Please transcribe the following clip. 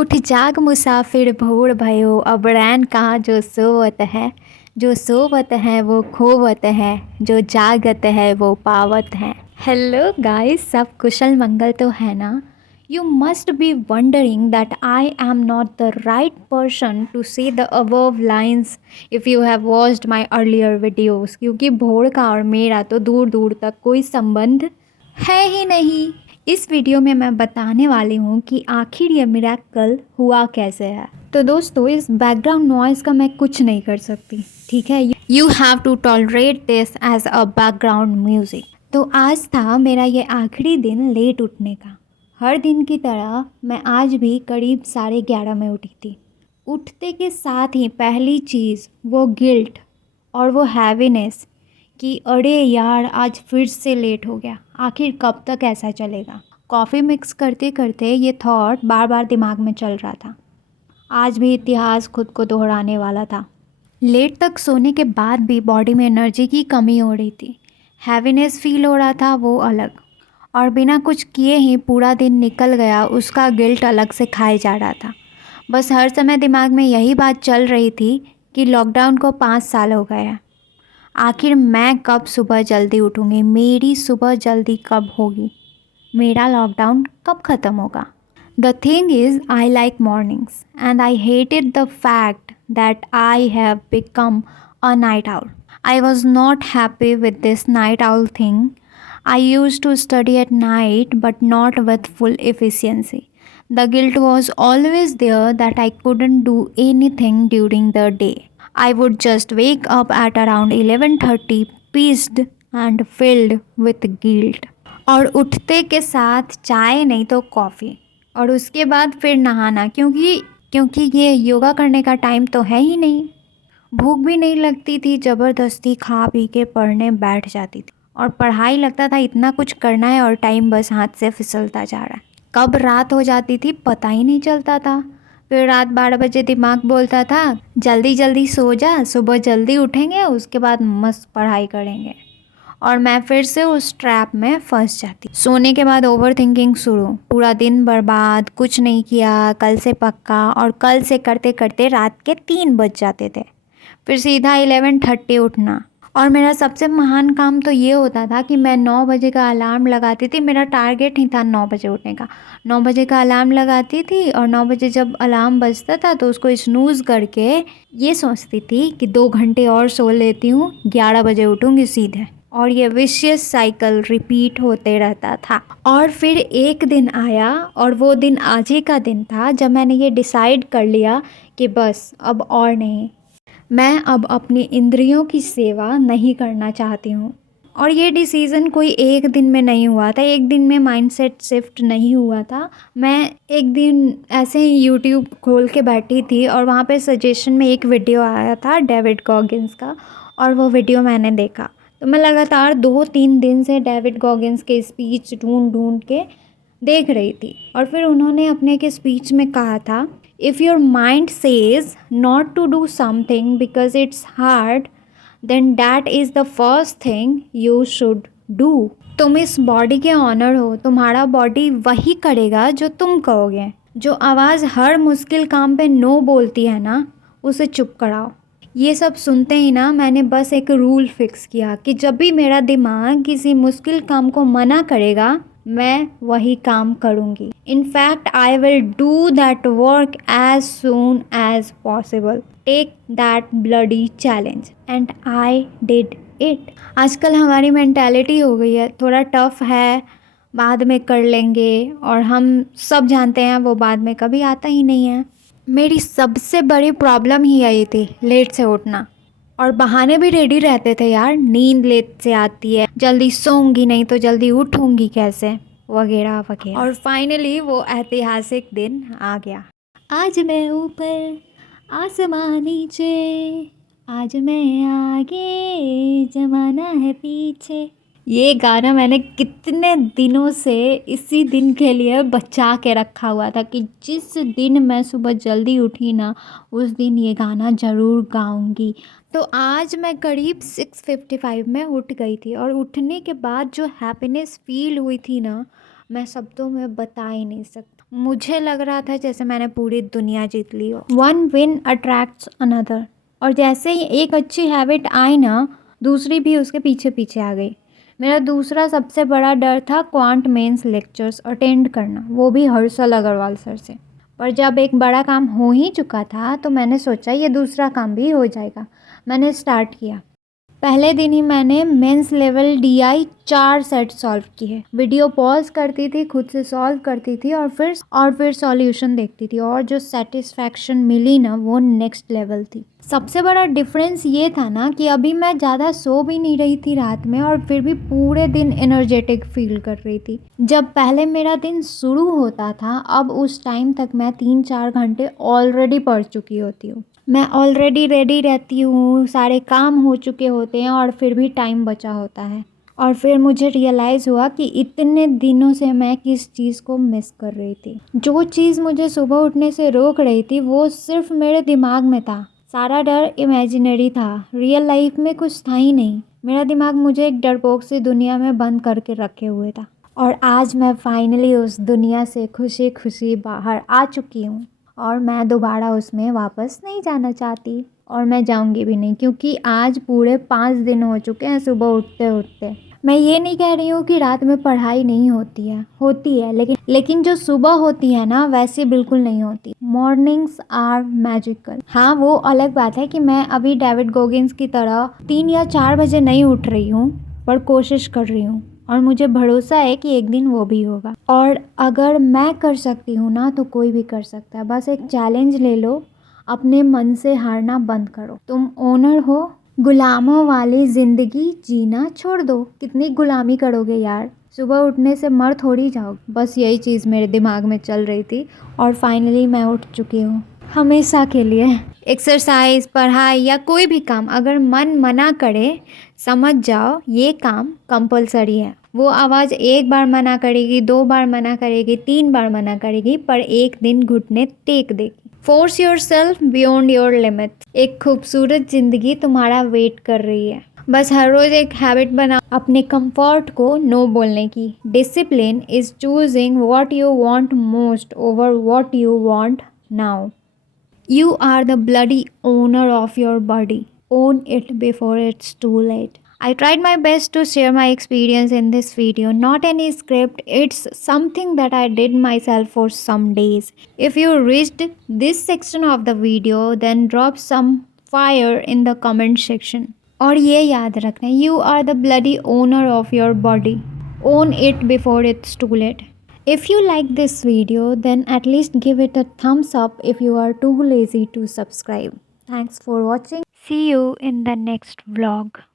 उठ जाग मुसाफिर भोर भयो, अब रैन कहाँ जो सोवत है वो खोवत है, जो जागत है वो पावत है। हेलो गाइस, सब कुशल मंगल तो है ना? You must be wondering that I am not the right person to say the above lines if you have watched my earlier videos, क्योंकि भोर का और मेरा तो दूर दूर तक कोई संबंध है ही नहीं। इस वीडियो में मैं बताने वाली हूँ कि आखिर ये मिरेकल हुआ कैसे है। तो दोस्तों, इस बैकग्राउंड नॉइज़ का मैं कुछ नहीं कर सकती, ठीक है? You have to tolerate this as a background music. तो आज था मेरा ये आखिरी दिन लेट उठने का। हर दिन की तरह मैं आज भी करीब 11:30 में उठी थी। उठते के साथ ही पहली चीज़ वो गिल्ट और वो हैवीनेस कि अरे यार, आज फिर से लेट हो गया, आखिर कब तक ऐसा चलेगा। कॉफ़ी मिक्स करते करते ये थॉट बार बार दिमाग में चल रहा था। आज भी इतिहास खुद को दोहराने वाला था। लेट तक सोने के बाद भी बॉडी में एनर्जी की कमी हो रही थी। हैवीनेस फील हो रहा था, वो अलग। और बिना कुछ किए ही पूरा दिन निकल गया, उसका गिल्ट अलग से खाए जा रहा था। बस हर समय दिमाग में यही बात चल रही थी कि लॉकडाउन को 5 साल हो गए हैं। आखिर मैं कब सुबह जल्दी उठूँगी, मेरी सुबह जल्दी कब होगी, मेरा लॉकडाउन कब ख़त्म होगा। The thing is, I like mornings and I hated the fact that I have become a night owl. I was not happy with this night owl thing. I used to study at night but not with full efficiency. The guilt was always there that I couldn't do anything during the day. I would just wake up at around 11:30 pissed and filled with guilt. और उठते के साथ चाय नहीं तो coffee, और उसके बाद फिर नहाना, क्योंकि ये योगा करने का टाइम तो है ही नहीं। भूख भी नहीं लगती थी, ज़बरदस्ती खा पी के पढ़ने बैठ जाती थी। और पढ़ाई लगता था इतना कुछ करना है और टाइम बस हाथ से फिसलता जा रहा है। कब रात हो जाती थी पता ही नहीं चलता था। फिर रात 12 बजे दिमाग बोलता था जल्दी जल्दी सो जा, सुबह जल्दी उठेंगे, उसके बाद मस्त पढ़ाई करेंगे। और मैं फिर से उस ट्रैप में फंस जाती। सोने के बाद ओवर थिंकिंग शुरू, पूरा दिन बर्बाद, कुछ नहीं किया, कल से पक्का, और कल से करते करते रात के 3 बज जाते थे। फिर सीधा 11:30 उठना। और मेरा सबसे महान काम तो ये होता था कि मैं 9 बजे का अलार्म लगाती थी। मेरा टारगेट ही था 9 बजे उठने का। 9 बजे का अलार्म लगाती थी और 9 बजे जब अलार्म बजता था तो उसको स्नूज़ करके ये सोचती थी कि 2 घंटे और सो लेती हूँ, 11 बजे उठूँगी सीधे। और ये विशियस साइकिल रिपीट होते रहता था। और फिर एक दिन आया, और वो दिन आज ही का दिन था जब मैंने ये डिसाइड कर लिया कि बस अब और नहीं, मैं अब अपनी इंद्रियों की सेवा नहीं करना चाहती हूँ। और ये डिसीज़न कोई एक दिन में नहीं हुआ था, एक दिन में माइंडसेट शिफ्ट नहीं हुआ था। मैं एक दिन ऐसे ही यूट्यूब खोल के बैठी थी और वहाँ पे सजेशन में एक वीडियो आया था डेविड गॉगिन्स का, और वो वीडियो मैंने देखा। तो मैं लगातार 2-3 दिन से डेविड गॉगिन्स के स्पीच ढूंढ ढूंढ के देख रही थी। और फिर उन्होंने अपने के स्पीच में कहा था, if your mind says not to do something because it's hard, then that is the first thing you should do. तुम इस बॉडी के ऑनर हो, तुम्हारा बॉडी वही करेगा जो तुम कहोगे। जो आवाज़ हर मुश्किल काम पे नो बोलती है ना, उसे चुप कराओ। ये सब सुनते ही ना मैंने बस एक रूल फिक्स किया कि जब भी मेरा दिमाग किसी मुश्किल काम को मना करेगा, मैं वही काम करूँगी। In fact I will do that work as soon as possible. Take that bloody challenge. And I did it. आजकल हमारी मेंटालिटी हो गई है थोड़ा टफ है, बाद में कर लेंगे, और हम सब जानते हैं वो बाद में कभी आता ही नहीं है। मेरी सबसे बड़ी प्रॉब्लम ही यही थी, लेट से उठना। और बहाने भी रेडी रहते थे यार, नींद लेट से आती है, जल्दी सोऊंगी नहीं तो जल्दी उठूंगी कैसे, वगैरह वगैरह। और फाइनली वो ऐतिहासिक दिन आ गया। आज मैं ऊपर, आसमां नीचे, आज मैं आगे, जमाना है पीछे। ये गाना मैंने कितने दिनों से इसी दिन के लिए बचा के रखा हुआ था कि जिस दिन मैं सुबह जल्दी उठी ना, उस दिन ये गाना ज़रूर गाऊंगी। तो आज मैं करीब 6:55 में उठ गई थी, और उठने के बाद जो हैप्पीनेस फील हुई थी ना, मैं शब्दों में बता ही नहीं सकती। मुझे लग रहा था जैसे मैंने पूरी दुनिया जीत ली हो। वन विन अट्रैक्ट्स अनदर, और जैसे ही एक अच्छी हैबिट आई ना, दूसरी भी उसके पीछे पीछे आ गई। मेरा दूसरा सबसे बड़ा डर था क्वांट मेंस लेक्चर्स अटेंड करना, वो भी हर्षल अग्रवाल सर से। पर जब एक बड़ा काम हो ही चुका था तो मैंने सोचा ये दूसरा काम भी हो जाएगा। मैंने स्टार्ट किया। पहले दिन ही मैंने mains level DI 4 set solve किए। वीडियो पॉज करती थी, खुद से सॉल्व करती थी और फिर सॉल्यूशन देखती थी, और जो सेटिस्फैक्शन मिली ना वो नेक्स्ट लेवल थी। सबसे बड़ा डिफरेंस ये था ना कि अभी मैं ज़्यादा सो भी नहीं रही थी रात में, और फिर भी पूरे दिन एनर्जेटिक फील कर रही थी। जब पहले मेरा दिन शुरू होता था, अब उस टाइम तक मैं 3-4 घंटे ऑलरेडी पढ़ चुकी होती हूँ। मैं ऑलरेडी रेडी रहती हूँ, सारे काम हो चुके होते हैं और फिर भी टाइम बचा होता है। और फिर मुझे रियलाइज़ हुआ कि इतने दिनों से मैं किस चीज़ को मिस कर रही थी। जो चीज़ मुझे सुबह उठने से रोक रही थी वो सिर्फ मेरे दिमाग में था। सारा डर इमेजिनरी था, रियल लाइफ में कुछ था ही नहीं। मेरा दिमाग मुझे एक डरपोक सी दुनिया में बंद करके रखे हुए था, और आज मैं फाइनली उस दुनिया से खुशी खुशी बाहर आ चुकी हूँ। और मैं दोबारा उसमें वापस नहीं जाना चाहती, और मैं जाऊंगी भी नहीं, क्योंकि आज पूरे 5 दिन हो चुके हैं सुबह उठते उठते। मैं ये नहीं कह रही हूँ कि रात में पढ़ाई नहीं होती है, लेकिन जो सुबह होती है ना वैसे बिल्कुल नहीं होती। Mornings are magical. हाँ, वो अलग बात है कि मैं अभी डेविड गोगिंस की तरह 3 या 4 बजे नहीं उठ रही हूँ, पर कोशिश कर रही हूँ, और मुझे भरोसा है कि एक दिन वो भी होगा। और अगर मैं कर सकती हूँ ना तो कोई भी कर सकता है। बस एक चैलेंज ले लो, अपने मन से हारना बंद करो। तुम ओनर हो, गुलामों वाली जिंदगी जीना छोड़ दो। कितनी गुलामी करोगे यार, सुबह उठने से मर थोड़ी जाओ। बस यही चीज़ मेरे दिमाग में चल रही थी, और फाइनली मैं उठ चुकी हूँ हमेशा के लिए। एक्सरसाइज, पढ़ाई या कोई भी काम अगर मन मना करे, समझ जाओ ये काम कंपलसरी है। वो आवाज़ एक बार मना करेगी, 2 बार मना करेगी, 3 बार मना करेगी, पर एक दिन घुटने टेक देगी। Force your self beyond your limit. एक खूबसूरत जिंदगी तुम्हारा वेट कर रही है। बस हर रोज एक हैबिट बनाओ अपने कंफर्ट को नो बोलने की। Discipline is choosing what you want most over what you want now. You are the bloody owner of your body. Own it before it's too late. I tried my best to share my experience in this video, not any script. It's something that I did myself for some days. If you reached this section of the video, then drop some fire in the comment section. और ये याद रखना, you are the bloody owner of your body. Own it before it's too late. If you like this video, then at least give it a thumbs up if you are too lazy to subscribe. Thanks for watching. See you in the next vlog.